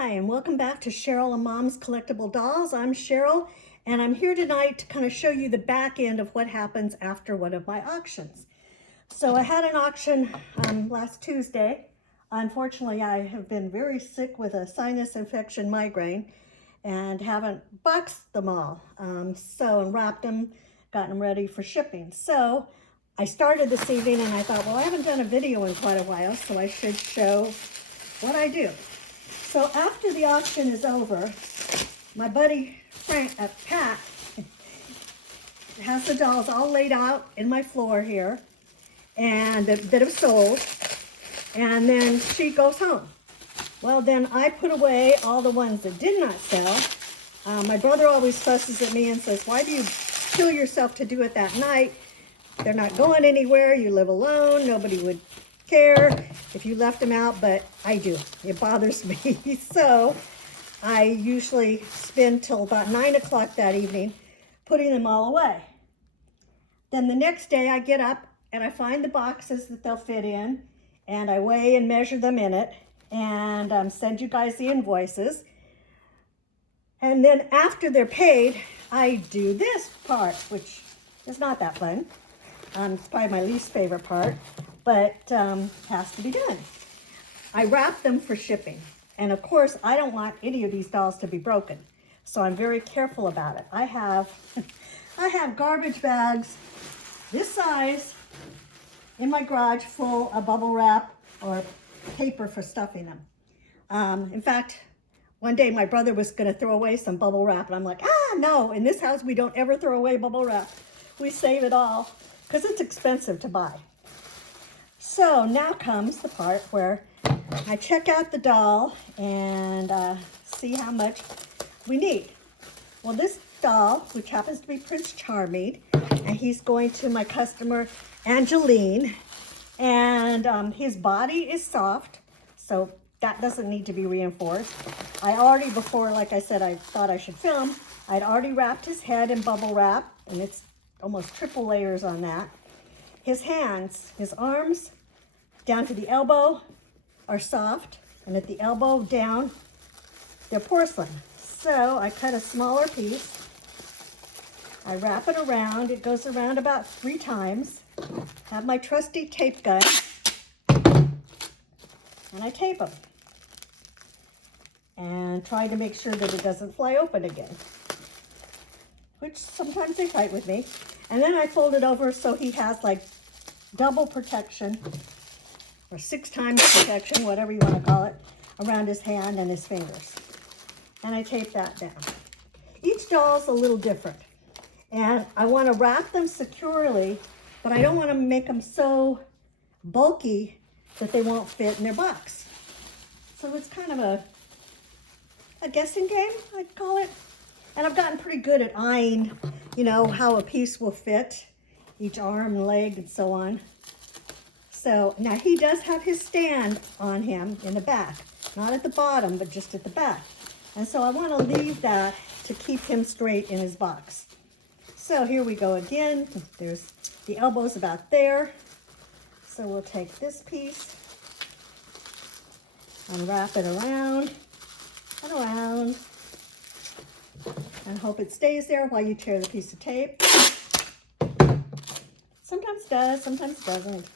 Hi, and welcome back to Cheryl and Mom's Collectible Dolls. I'm Cheryl, and I'm here tonight to kind of show you the back end of what happens after one of my auctions. So I had an auction last Tuesday. Unfortunately, I have been very sick with a sinus infection migraine and haven't boxed them all. And wrapped them, gotten them ready for shipping. So I started this evening and I thought, well, I haven't done a video in quite a while, so I should show what I do. So after the auction is over, my buddy Pat has the dolls all laid out in my floor here and that have sold, and then she goes home. Well, then I put away all the ones that did not sell. My brother always fusses at me and says, why do you kill yourself to do it that night? They're not going anywhere. You live alone. Nobody would care if you left them out, but I do. It bothers me. So I usually spend till about 9 o'clock that evening putting them all away. Then the next day I get up and I find the boxes that they'll fit in, and I weigh and measure them in it, and send you guys the invoices. And then after they're paid, I do this part, which is not that fun. It's probably my least favorite part, but has to be done. I wrap them for shipping. And of course, I don't want any of these dolls to be broken. So I'm very careful about it. I have garbage bags this size in my garage full of bubble wrap or paper for stuffing them. In fact, one day my brother was gonna throw away some bubble wrap, and I'm like, no, in this house we don't ever throw away bubble wrap. We save it all because it's expensive to buy. So now comes the part where I check out the doll and see how much we need. Well, this doll, which happens to be Prince Charming, and he's going to my customer Angeline, and his body is soft, so that doesn't need to be reinforced. I already, before, like I said, I thought I should film, I'd already wrapped his head in bubble wrap, and it's almost triple layers on that. His hands, his arms, down to the elbow are soft, and at the elbow down, they're porcelain. So I cut a smaller piece. I wrap it around. It goes around about 3 times. Have my trusty tape gun, and I tape them. And try to make sure that it doesn't fly open again, which sometimes they fight with me. And then I fold it over so he has like double protection, or 6 times protection, whatever you want to call it, around his hand and his fingers. And I tape that down. Each doll's a little different. And I want to wrap them securely, but I don't want to make them so bulky that they won't fit in their box. So it's kind of a guessing game, I'd call it. And I've gotten pretty good at eyeing, you know, how a piece will fit, each arm and leg and so on. So now he does have his stand on him in the back, not at the bottom, but just at the back. And so I want to leave that to keep him straight in his box. So here we go again. There's the elbows about there. So we'll take this piece and wrap it around and around, and hope it stays there while you tear the piece of tape. Sometimes it does, sometimes it doesn't.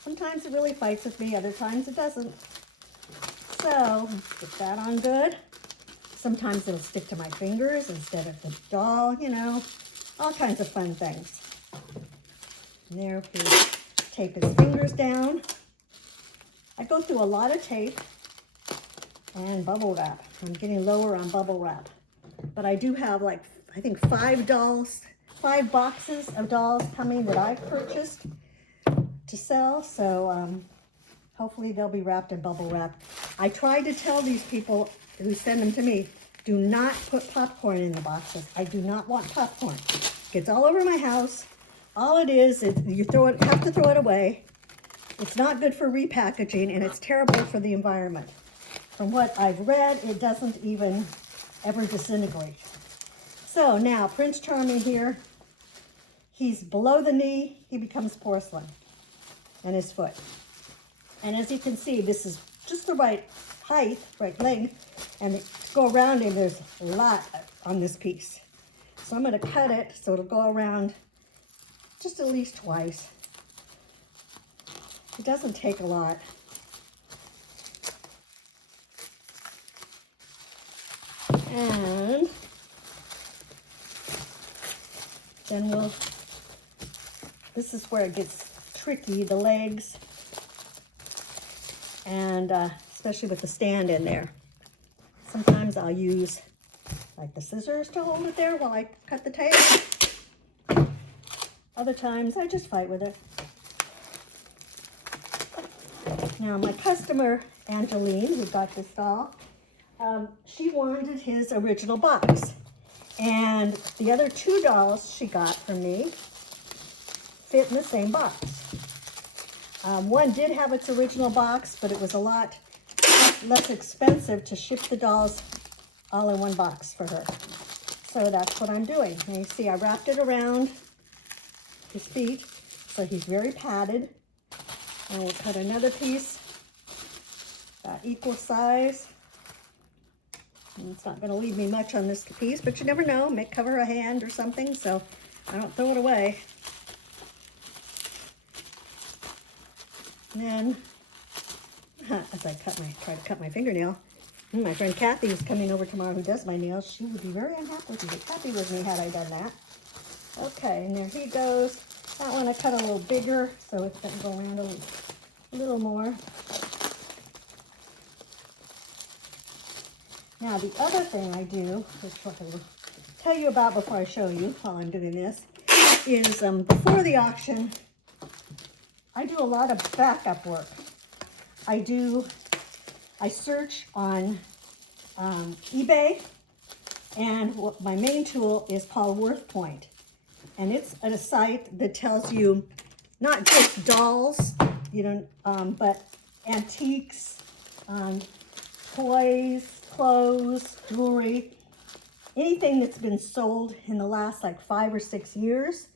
Sometimes it really fights with me, other times it doesn't. So let's get that on good. Sometimes it'll stick to my fingers instead of the doll, you know, all kinds of fun things. And there, we tape his fingers down. I go through a lot of tape and bubble wrap. I'm getting lower on bubble wrap. But I do have like, I think 5 boxes of dolls coming that I purchased to sell. So hopefully they'll be wrapped in bubble wrap. I try to tell these people who send them to me, do not put popcorn in the boxes. I do not want popcorn. It gets all over my house. All it is you have to throw it away. It's not good for repackaging, and it's terrible for the environment. From what I've read, it doesn't even ever disintegrate. So now Prince Charming here, he's below the knee, he becomes porcelain, and his foot. And as you can see, this is just the right height, right length, and go around, and there's a lot on this piece. So I'm going to cut it so it'll go around just at least twice. It doesn't take a lot. And then this is where it gets tricky, the legs, and especially with the stand in there. Sometimes I'll use like the scissors to hold it there while I cut the tape. Other times I just fight with it. Now my customer, Angeline, who got this doll, she wanted his original box. And the other 2 dolls she got from me fit in the same box. One did have its original box, but it was a lot less expensive to ship the dolls all in one box for her. So that's what I'm doing. And you see I wrapped it around his feet, so he's very padded. And we'll cut another piece equal size. And it's not going to leave me much on this piece, but you never know. May cover a hand or something, so I don't throw it away. And then, as I try to cut my fingernail, my friend Kathy is coming over tomorrow who does my nails. She would be very happy with me had I done that. Okay, and there he goes. That one I cut a little bigger, so it's going to go around a little more. Now, the other thing I do, which I will tell you about before I show you while I'm doing this, is before the auction, I do a lot of backup work. I search on eBay, and my main tool is called WorthPoint. And it's at a site that tells you not just dolls, but antiques, toys, clothes, jewelry, anything that's been sold in the last like 5 or 6 years.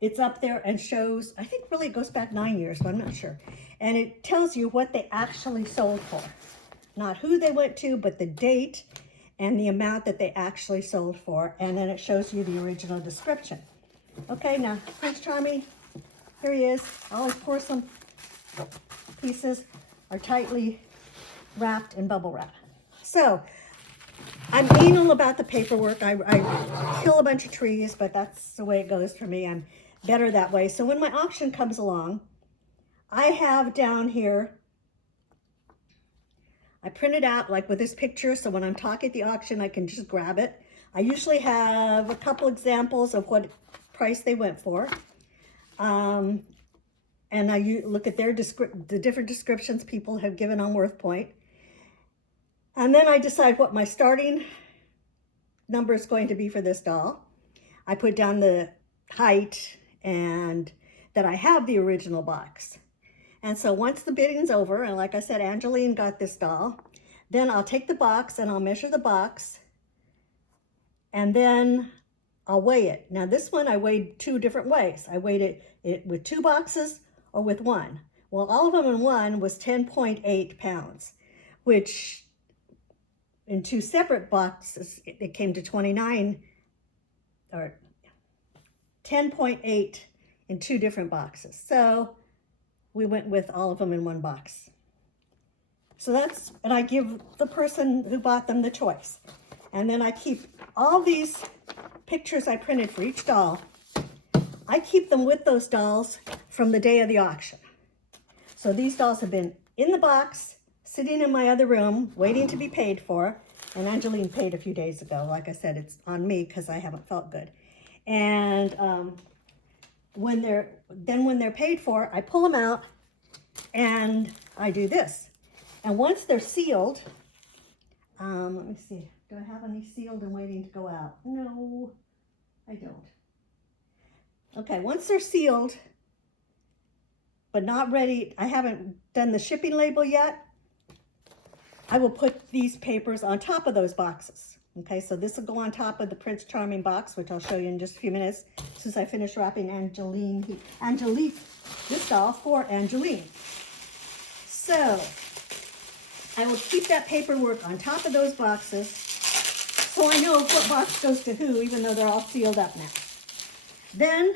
It's up there and shows, I think really it goes back 9 years, but I'm not sure. And it tells you what they actually sold for. Not who they went to, but the date and the amount that they actually sold for. And then it shows you the original description. Okay, now Prince Charming, here he is. All his porcelain pieces are tightly wrapped in bubble wrap. So, I'm anal about the paperwork. I kill a bunch of trees, but that's the way it goes for me. I'm better that way. So when my auction comes along, I have down here, I print it out like with this picture, so when I'm talking at the auction, I can just grab it. I usually have a couple examples of what price they went for. And I look at the different descriptions people have given on WorthPoint. And then I decide what my starting number is going to be for this doll. I put down the height and that I have the original box. And so once the bidding's over, and like I said, Angeline got this doll, then I'll take the box and I'll measure the box, and then I'll weigh it. Now this one I weighed 2 different ways. I weighed it with 2 boxes or with 1. Well, all of them in one was 10.8 pounds, which in 2 separate boxes, it came to 29, or 10.8 in 2 different boxes. So we went with all of them in 1 box. So and I give the person who bought them the choice. And then I keep all these pictures I printed for each doll. I keep them with those dolls from the day of the auction. So these dolls have been in the box, sitting in my other room, waiting to be paid for. And Angeline paid a few days ago. Like I said, it's on me because I haven't felt good. And when they're paid for, I pull them out and I do this. And once they're sealed, let me see. Do I have any sealed and waiting to go out? No, I don't. Okay, once they're sealed, but not ready, I haven't done the shipping label yet, I will put these papers on top of those boxes. Okay, so this will go on top of the Prince Charming box, which I'll show you in just a few minutes, since I finish wrapping Angelique, this doll for Angeline. So, I will keep that paperwork on top of those boxes so I know what box goes to who, even though they're all sealed up now. Then,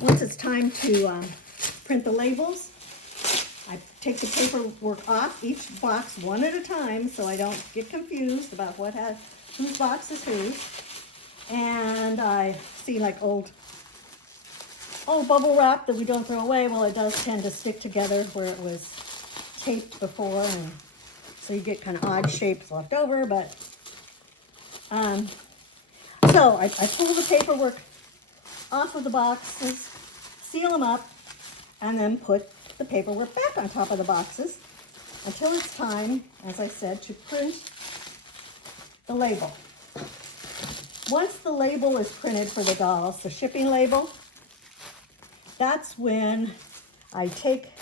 once it's time to print the labels, I take the paperwork off each box one at a time so I don't get confused about whose box is whose. And I see like old bubble wrap that we don't throw away. Well, it does tend to stick together where it was taped before, and so you get kind of odd shapes left over. But so I pull the paperwork off of the boxes, seal them up, and then put the paperwork back on top of the boxes until it's time, as I said, to print the label. Once the label is printed for the dolls, the shipping label, that's when I take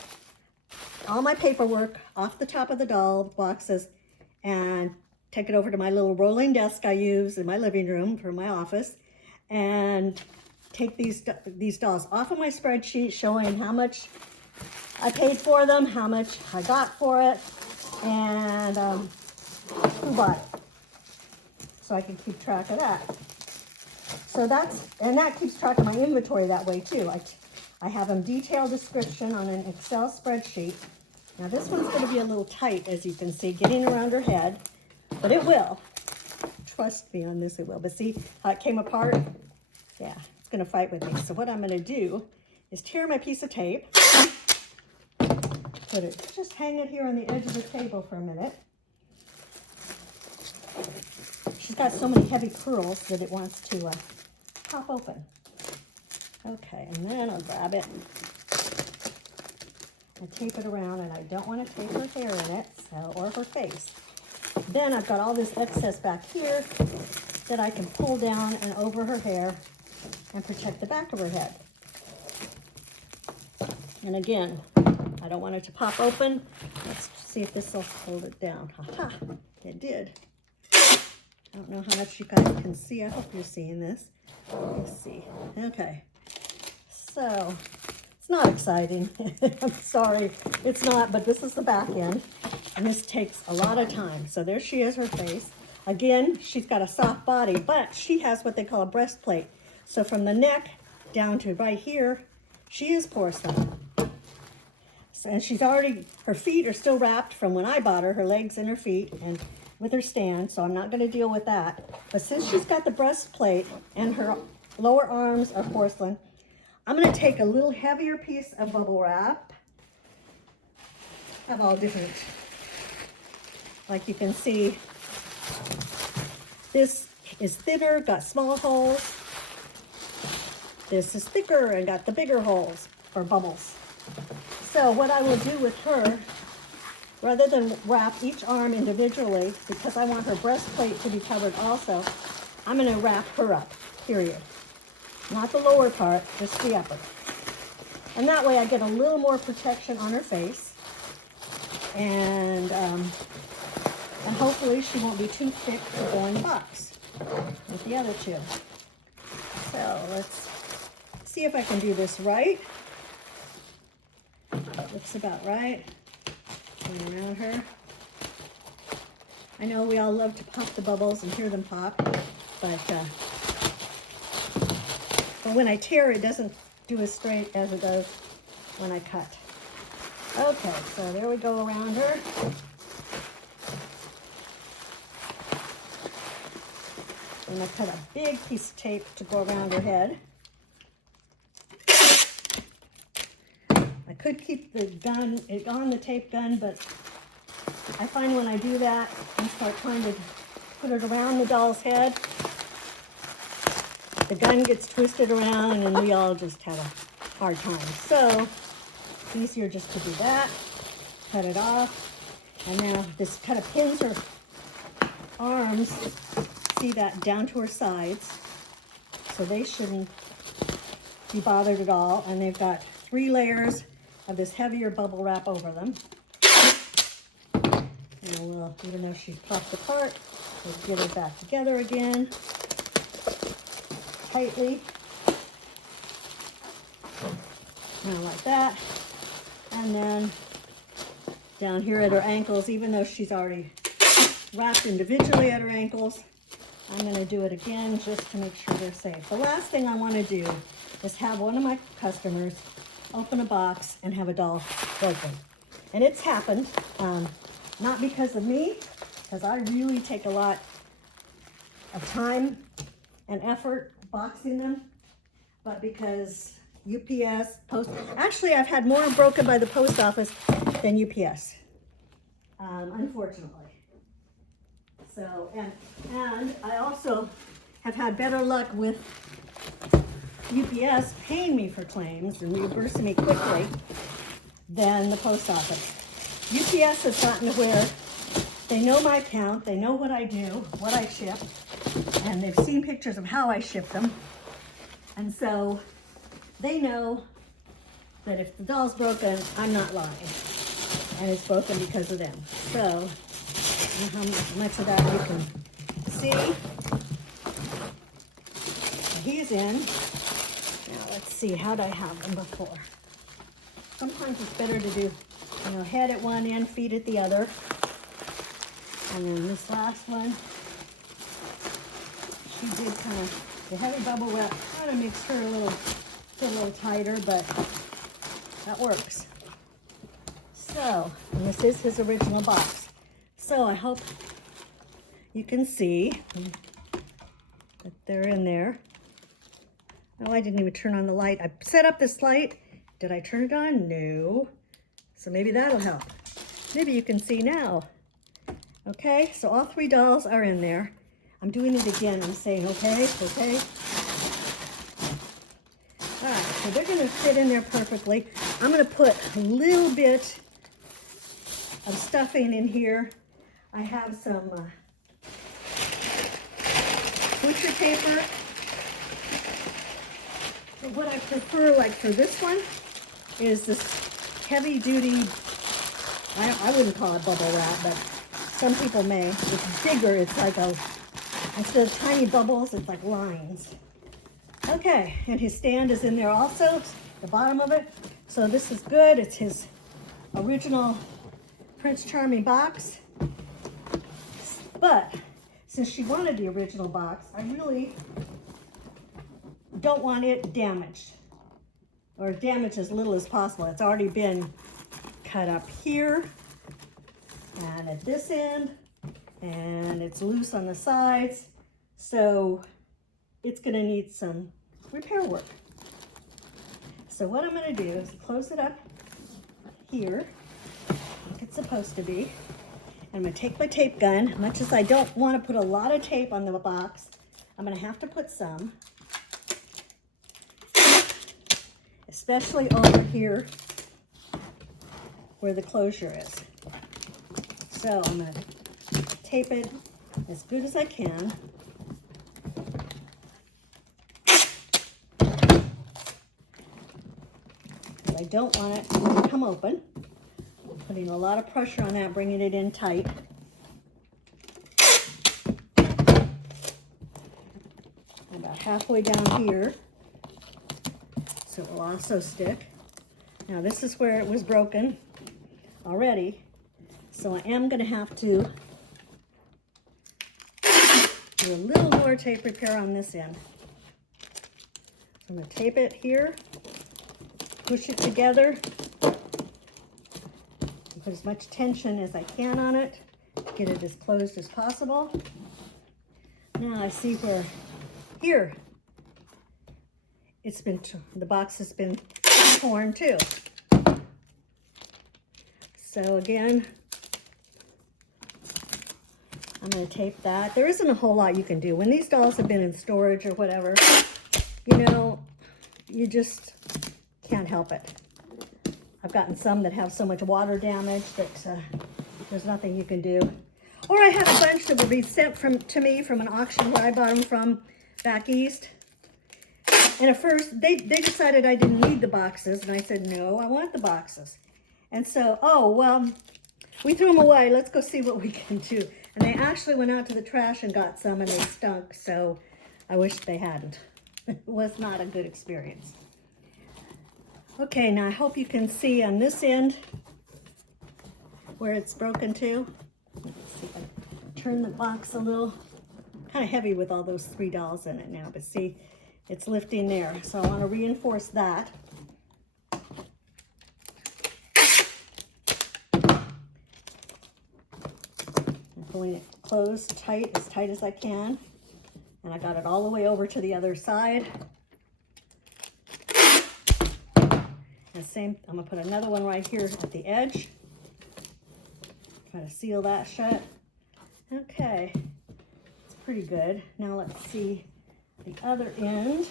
all my paperwork off the top of the doll boxes and take it over to my little rolling desk I use in my living room for my office, and take these dolls off of my spreadsheet showing how much I paid for them, how much I got for it, and who bought it, so I can keep track of that. So that keeps track of my inventory that way too. I have a detailed description on an Excel spreadsheet. Now this one's going to be a little tight, as you can see, getting around her head, but it will. Trust me on this, it will. But see how it came apart? Yeah, it's going to fight with me. So what I'm going to do is tear my piece of tape, just hang it here on the edge of the table for a minute. She's got so many heavy pearls that it wants to pop open. Okay, and then I'll grab it. I tape it around, and I don't want to tape her hair in it, or her face. Then I've got all this excess back here that I can pull down and over her hair and protect the back of her head. And again, I don't want it to pop open. Let's see if this will hold it down. Ha-ha, it did. I don't know how much you guys can see. I hope you're seeing this. Let's see. Okay. So, it's not exciting. I'm sorry, it's not, but this is the back end, and this takes a lot of time. So there she is, her face. Again, she's got a soft body, but she has what they call a breastplate. So from the neck down to right here, she is porcelain. So, and her feet are still wrapped from when I bought her legs and her feet, and with her stand, so I'm not going to deal with that. But since she's got the breastplate and her lower arms are porcelain, I'm going to take a little heavier piece of bubble wrap. I have all different, like you can see, this is thinner, got small holes. This is thicker and got the bigger holes, or bubbles. So what I will do with her, rather than wrap each arm individually, because I want her breastplate to be covered also, I'm going to wrap her up, period. Not the lower part, just the upper. And that way I get a little more protection on her face. And hopefully she won't be too thick to go in the box with the other two. So let's see if I can do this right. That looks about right. And around her. I know we all love to pop the bubbles and hear them pop, but when I tear, it doesn't do as straight as it does when I cut. Okay, so there we go around her. I'm going to cut a big piece of tape to go around her head. I could keep the gun on the tape gun, but I find when I do that and start trying to put it around the doll's head, the gun gets twisted around and we all just have a hard time. So it's easier just to do that, cut it off, and now this kind of pins her arms, see that, down to her sides, so they shouldn't be bothered at all. And they've got 3 layers of this heavier bubble wrap over them. And we'll, even though she popped apart, we'll get her back together again, tightly. Now like that. And then down here at her ankles, even though she's already wrapped individually at her ankles. I'm going to do it again just to make sure they're safe. The last thing I want to do is have one of my customers open a box and have a doll broken. And it's happened, not because of me, because I really take a lot of time and effort boxing them, but because UPS, actually I've had more broken by the post office than UPS, unfortunately. So, and I also have had better luck with UPS paying me for claims and reimbursing me quickly than the post office. UPS has gotten to where they know my account, they know what I do, what I ship, and they've seen pictures of how I ship them. And so they know that if the doll's broken, I'm not lying. And it's broken because of them. So, how much of that you can see. He's in. Now let's see, how did I have them before? Sometimes it's better to do, head at one end, feet at the other. And then this last one, she did kind of, the heavy bubble wrap kind of makes her feel a little tighter, but that works. So, and this is his original box. So I hope you can see that they're in there. Oh, I didn't even turn on the light. I set up this light. Did I turn it on? No. So maybe that'll help. Maybe you can see now. Okay, so all three dolls are in there. I'm doing it again. I'm saying, okay, okay. All right, so they're gonna fit in there perfectly. I'm gonna put a little bit of stuffing in here. I have some butcher paper. But what I prefer, like for this one, is this heavy duty, I wouldn't call it bubble wrap, but some people may. It's bigger, it's like instead of tiny bubbles, it's like lines. Okay, and his stand is in there also, the bottom of it. So this is good, it's his original Prince Charming box. But since she wanted the original box, I really don't want it damaged, or damaged as little as possible. It's already been cut up here and at this end, and it's loose on the sides, so it's going to need some repair work. So what I'm going to do is close it up here like it's supposed to be. I'm going to take my tape gun. Much as I don't want to put a lot of tape on the box, I'm going to have to put some, especially over here where the closure is. So I'm going to tape it as good as I can. I don't want it to come open. I'm putting a lot of pressure on that, bringing it in tight. About halfway down here, so it will also stick. Now this is where it was broken already, so I am going to have to do a little more tape repair on this end. So I'm going to tape it here, push it together, and put as much tension as I can on it, get it as closed as possible. Now I see where here it's been, the box has been torn too. So again, I'm going to tape that. There isn't a whole lot you can do. When these dolls have been in storage or whatever, you know, you just can't help it. I've gotten some that have so much water damage that there's nothing you can do. Or I had a bunch that would be sent to me from an auction where I bought them from back east. And at first, they decided I didn't need the boxes. And I said, no, I want the boxes. And so, oh, well, we threw them away. Let's go see what we can do. And they actually went out to the trash and got some, and they stunk. So I wish they hadn't. It was not a good experience. Okay, now I hope you can see on this end where it's broken to. Let's see if I turn the box a little. Kind of heavy with all those 3 dolls in it now, but see, it's lifting there. So I want to reinforce that. I'm pulling it closed tight as I can. And I got it all the way over to the other side. And same, I'm gonna put another one right here at the edge. Try to seal that shut. Okay, it's pretty good. Now let's see the other end.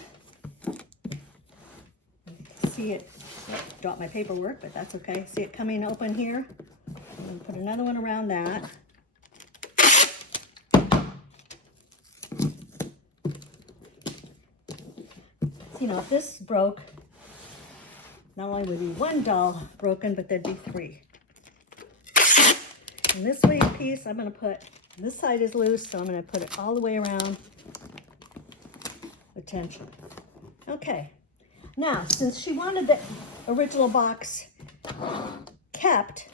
See it, oh, dropped my paperwork, but that's okay. See it coming open here? I'm gonna put another one around that. You know, if this broke, not only would be 1 doll broken, but there'd be 3. And this weight piece, I'm going to put, this side is loose, so I'm going to put it all the way around the tension. Okay, now, since she wanted the original box kept,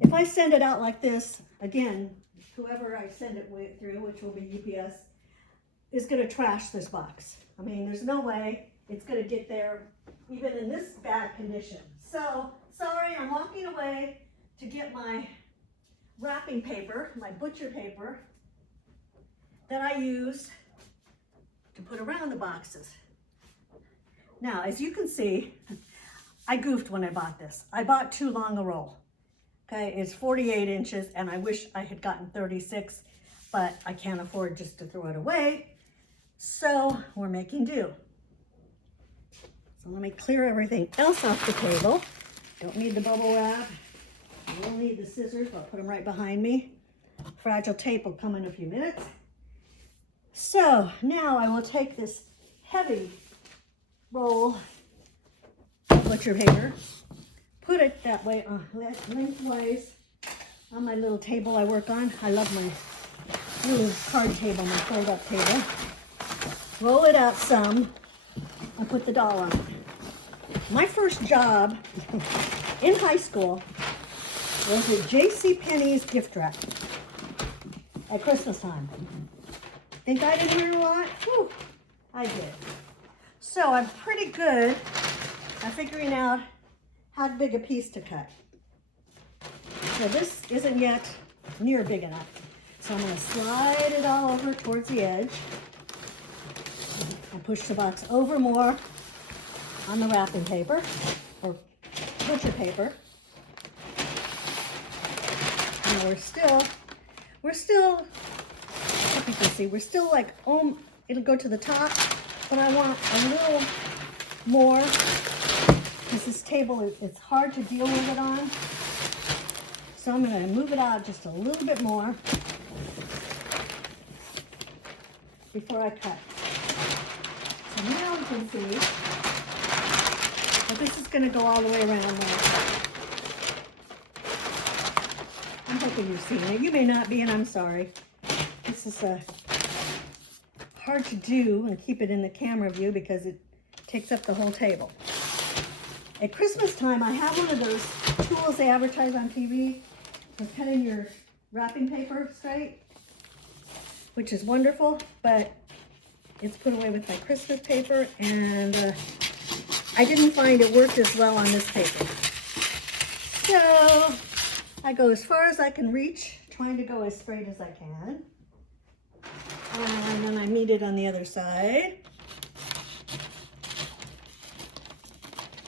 if I send it out like this, again, whoever I send it through, which will be UPS, is going to trash this box. I mean, there's no way it's going to get there even in this bad condition. So, sorry, I'm walking away to get my wrapping paper, my butcher paper, that I use to put around the boxes. Now, as you can see, I goofed when I bought this. I bought too long a roll. Okay, it's 48 inches, and I wish I had gotten 36, but I can't afford just to throw it away. So we're making do. So let me clear everything else off the table. Don't need the bubble wrap. I will need the scissors, but I'll put them right behind me. Fragile tape will come in a few minutes. So now I will take this heavy roll of butcher paper, put it that way lengthwise on my little table I work on. I love my little card table, my fold-up table. Roll it out some and put the doll on it. My first job in high school was at JCPenney's gift wrap at Christmas time. Think I didn't learn a lot? Whew, I did. So I'm pretty good at figuring out how big a piece to cut. So this isn't yet near big enough. So I'm going to slide it all over towards the edge. I push the box over more on the wrapping paper or butcher paper. And we're still, if you can see, we're still like, oh, it'll go to the top, but I want a little more because this table, it's hard to deal with it on. So I'm going to move it out just a little bit more before I cut. So now you can see that this is going to go all the way around there. I'm hoping you're seeing it. You may not be, and I'm sorry. This is hard to do and keep it in the camera view because it takes up the whole table. At Christmas time, I have one of those tools they advertise on TV for cutting your wrapping paper straight, which is wonderful, but it's put away with my Christmas paper, and I didn't find it worked as well on this paper. So I go as far as I can reach, trying to go as straight as I can. And then I meet it on the other side.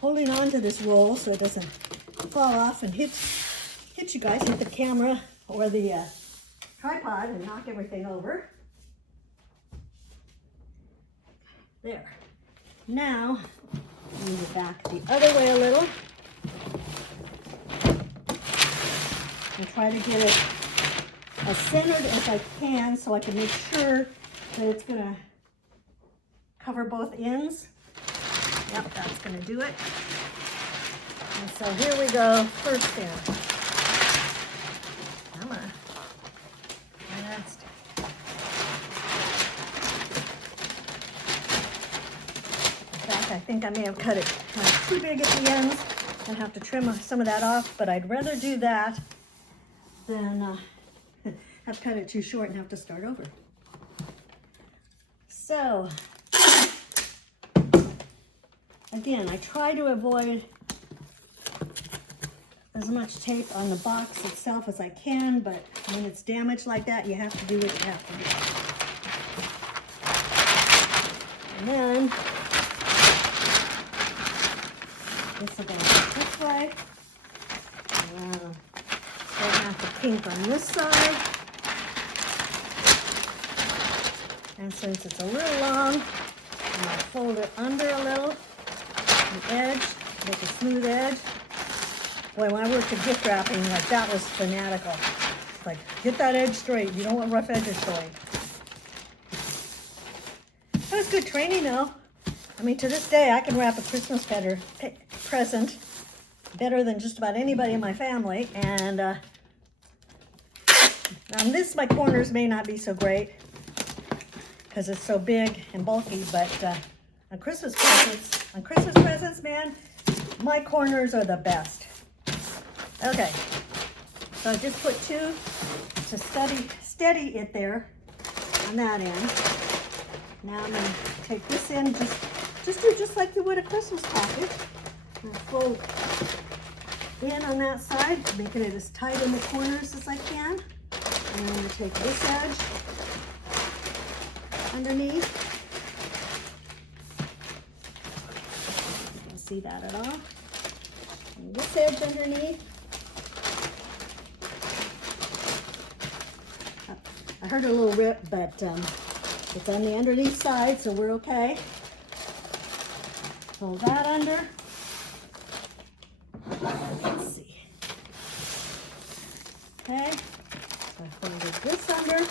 Holding on to this roll so it doesn't fall off and hit you guys, hit the camera or the tripod and knock everything over. There. Now, move it back the other way a little. And try to get it as centered as I can so I can make sure that it's going to cover both ends. Yep, that's going to do it. And so here we go, first end. Come on. Next. In fact, I think I may have cut it too big at the ends and have to trim some of that off, but I'd rather do that then have cut it too short and have to start over. So, again, I try to avoid as much tape on the box itself as I can, but when it's damaged like that, you have to do what you have to do. And then, this will go this way. Starting out the pink on this side. And since it's a little long, I'm going to fold it under a little, the edge, make a smooth edge. Boy, when I worked at gift wrapping, like that was fanatical. It's like, get that edge straight. You don't want rough edges showing. That was good training though. I mean, to this day, I can wrap a Christmas present better than just about anybody in my family. And on this, my corners may not be so great because it's so big and bulky, but on Christmas presents, man, my corners are the best. Okay, so I just put two to steady it there on that end. Now I'm going to take this in, just like you would a Christmas package. I'm going to fold in on that side, making it as tight in the corners as I can. And I'm going to take this edge underneath. You don't see that at all. And this edge underneath. I heard a little rip, but it's on the underneath side, so we're okay. Fold that under. Let's see. Okay, so I folded this under.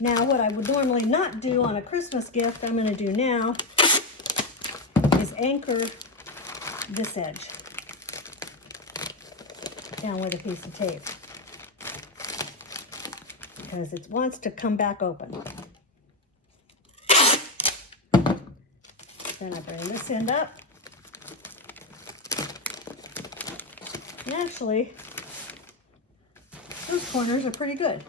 Now, what I would normally not do on a Christmas gift, I'm going to do now, is anchor this edge down with a piece of tape, because it wants to come back open. Then I bring this end up. And actually, those corners are pretty good.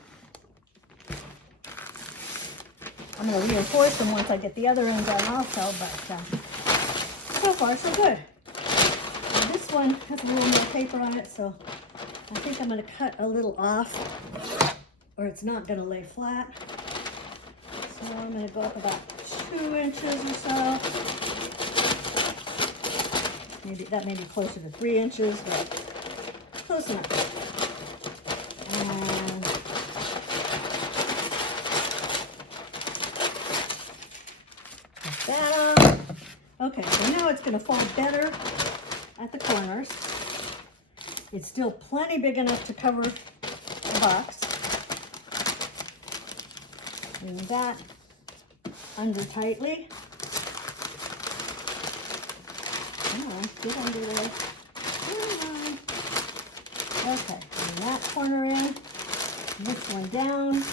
I'm going to reinforce them once I get the other end done also, but so far so good. And this one has a little more paper on it, so I think I'm going to cut a little off, or it's not going to lay flat. So I'm going to go up about 2 inches or so. Maybe that may be closer to 3 inches, but close enough. And put that on. Okay, so now it's going to fold better at the corners. It's still plenty big enough to cover the box. Bring that under tightly. Come on, get under there. Come on. Okay, bring that corner in, this one down.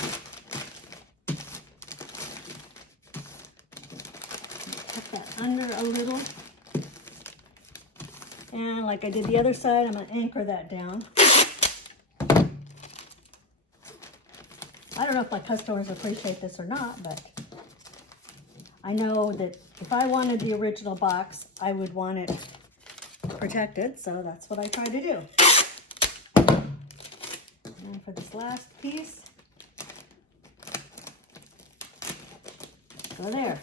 Put that under a little. And like I did the other side, I'm going to anchor that down. I don't know if my customers appreciate this or not, but I know that if I wanted the original box, I would want it protected, so that's what I try to do. And for this last piece, go there.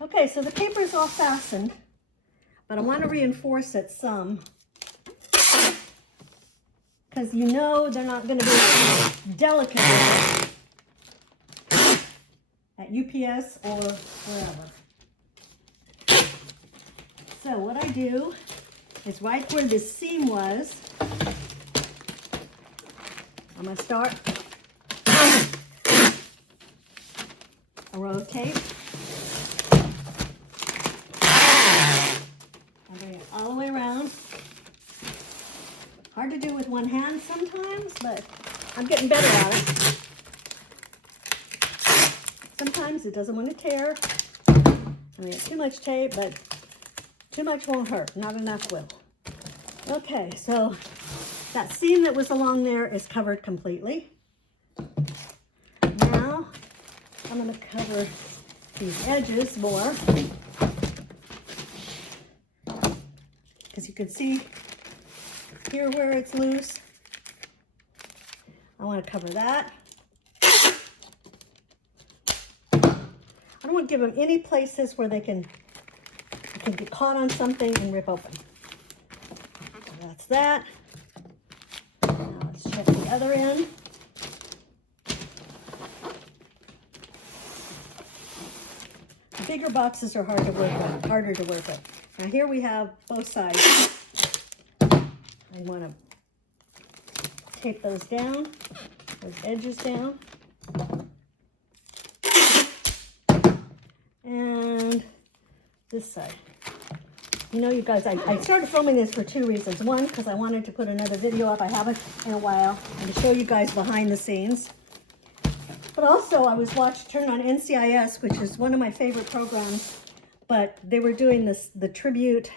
Okay, so the paper is all fastened, but I want to reinforce it some, because you know they're not going to be delicate at UPS or wherever. So what I do is right where this seam was, I'm going to start a row of tape. I bring it all the way around. Hard to do with one hand sometimes, but I'm getting better at it. Sometimes it doesn't want to tear. I mean, too much tape, but too much won't hurt. Not enough will. Okay, so That seam that was along there is covered completely. Now, I'm going to cover these edges more. Because you can see here where it's loose. I want to cover that. I don't want to give them any places where they can get caught on something and rip open. So that's that. Now let's check the other end. The bigger boxes are hard to work with, harder to work with. Now here we have both sides. I want to tape those down, those edges down. And this side. You know, you guys, I started filming this for 2 reasons. One, because I wanted to put another video up. I haven't in a while, and to show you guys behind the scenes. But also, I was turning on NCIS, which is one of my favorite programs. But they were doing the tribute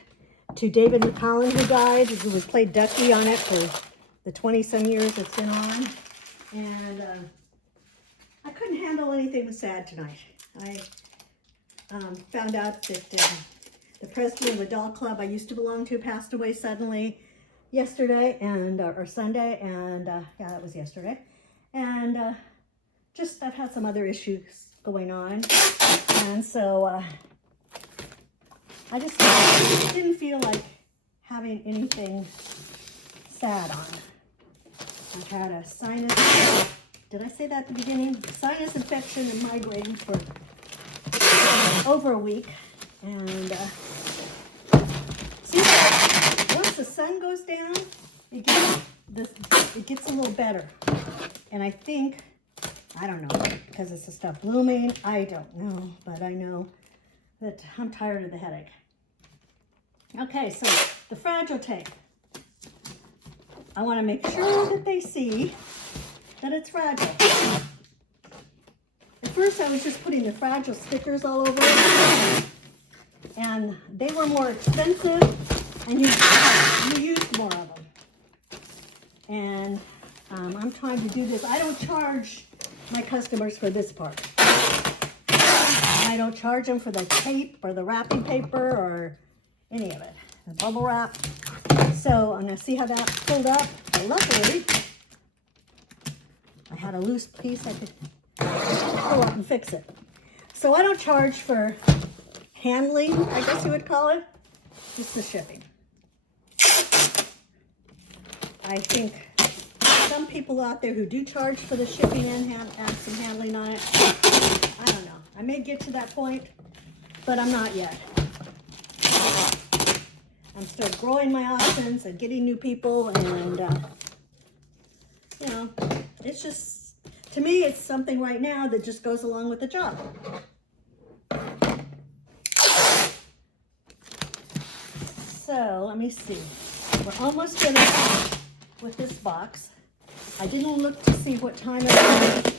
to David McCollum, who died, who was played Ducky on it for the 20-some years it's been on. And I couldn't handle anything sad tonight. I found out that the president of the doll club I used to belong to passed away suddenly yesterday, and or Sunday, and yeah, that was yesterday. And just I've had some other issues going on, and so I just didn't feel like having anything sad on. I've had a sinus, did I say that at the beginning? Sinus infection and migraine for over a week. And see, once the sun goes down, it gets a little better. And I think, I don't know, because it's the stuff blooming, I don't know, but I know that I'm tired of the headache. Okay, so the fragile tape. I want to make sure that they see that it's fragile. At first I was just putting the fragile stickers all over it, and they were more expensive, and you used more of them. And I'm trying to do this. I don't charge my customers for this part. I don't charge them for the tape or the wrapping paper or any of it, the bubble wrap. So I'm gonna see how that pulled up. But luckily, I had a loose piece I could pull up and fix it. So I don't charge for handling, I guess you would call it, just the shipping. I think some people out there who do charge for the shipping and some handling on it, I don't know. I may get to that point, but I'm not yet. I'm still growing my options and getting new people, and you know, it's just, to me, it's something right now that just goes along with the job. So let me see. We're almost finished with this box. I didn't look to see what time it was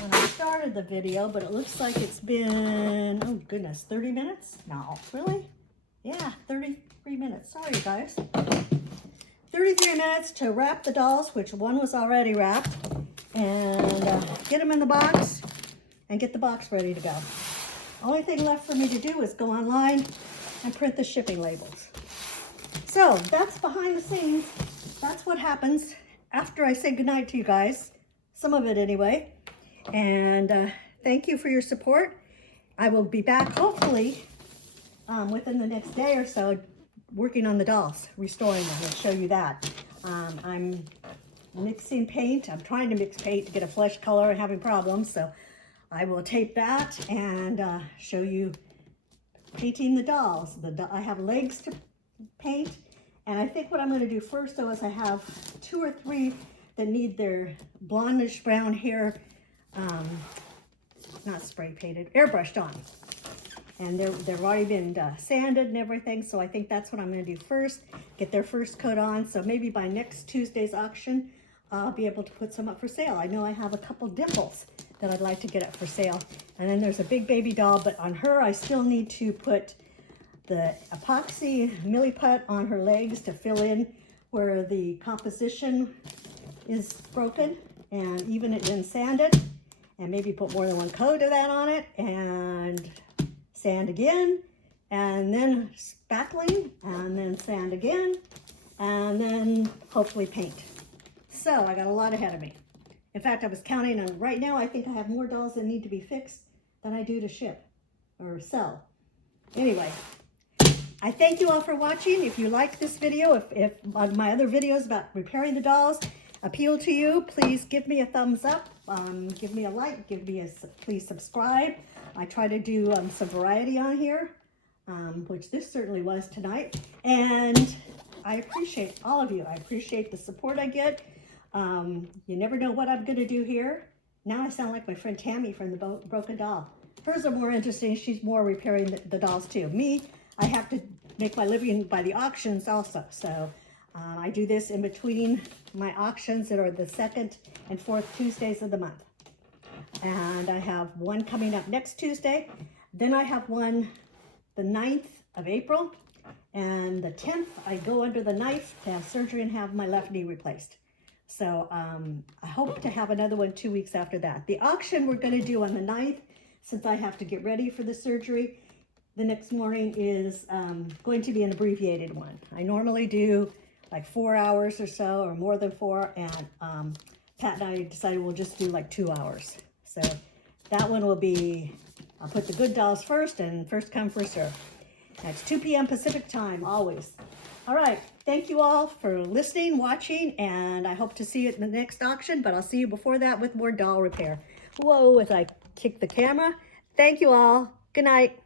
when I started the video, but it looks like it's been, oh goodness, 30 minutes? No, really? Yeah, 33 minutes. Sorry, guys. 33 minutes to wrap the dolls, which one was already wrapped, and get them in the box and get the box ready to go. Only thing left for me to do is go online and print the shipping labels. So that's behind the scenes. That's what happens after I say goodnight to you guys. Some of it anyway. And thank you for your support. I will be back hopefully within the next day or so working on the dolls, restoring them. I'll show you that. I'm mixing paint. I'm trying to mix paint to get a flesh color and having problems. So I will tape that and show you painting the dolls. I have legs to paint. And I think what I'm going to do first, though, is I have 2 or 3 that need their blondish brown hair, not spray painted, airbrushed on. And they've already been sanded and everything, so I think that's what I'm going to do first, get their first coat on. So maybe by next Tuesday's auction, I'll be able to put some up for sale. I know I have a couple dimples that I'd like to get up for sale. And then there's a big baby doll, but on her, I still need to put the epoxy milliput on her legs to fill in where the composition is broken, and even it been sanded, and maybe put more than one coat of that on it, and sand again, and then spackling, and then sand again, and then hopefully paint. So I got a lot ahead of me. In fact, I was counting, and right now I think I have more dolls that need to be fixed than I do to ship or sell. Anyway, I thank you all for watching. If you liked this video, if my other videos about repairing the dolls appeal to you, please give me a thumbs up, give me a like, please subscribe. I try to do some variety on here, which this certainly was tonight. And I appreciate all of you. I appreciate the support I get. You never know what I'm going to do here. Now I sound like my friend Tammy from the Broken Doll. Hers are more interesting. She's more repairing the dolls too. Me, I have to make my living by the auctions also. So I do this in between my auctions that are the 2nd and 4th Tuesdays of the month. And I have one coming up next Tuesday. Then I have one the 9th of April. And the 10th, I go under the knife to have surgery and have my left knee replaced. So I hope to have another one 2 weeks after that. The auction we're going to do on the 9th, since I have to get ready for the surgery, the next morning is going to be an abbreviated one. I normally do like 4 hours or so, or more than 4, and Pat and I decided we'll just do like 2 hours. So that one will be, I'll put the good dolls first, and first come, first serve. That's 2 p.m. Pacific time, always. All right, thank you all for listening, watching, and I hope to see you at the next auction, but I'll see you before that with more doll repair. Whoa, as I kick the camera. Thank you all. Good night.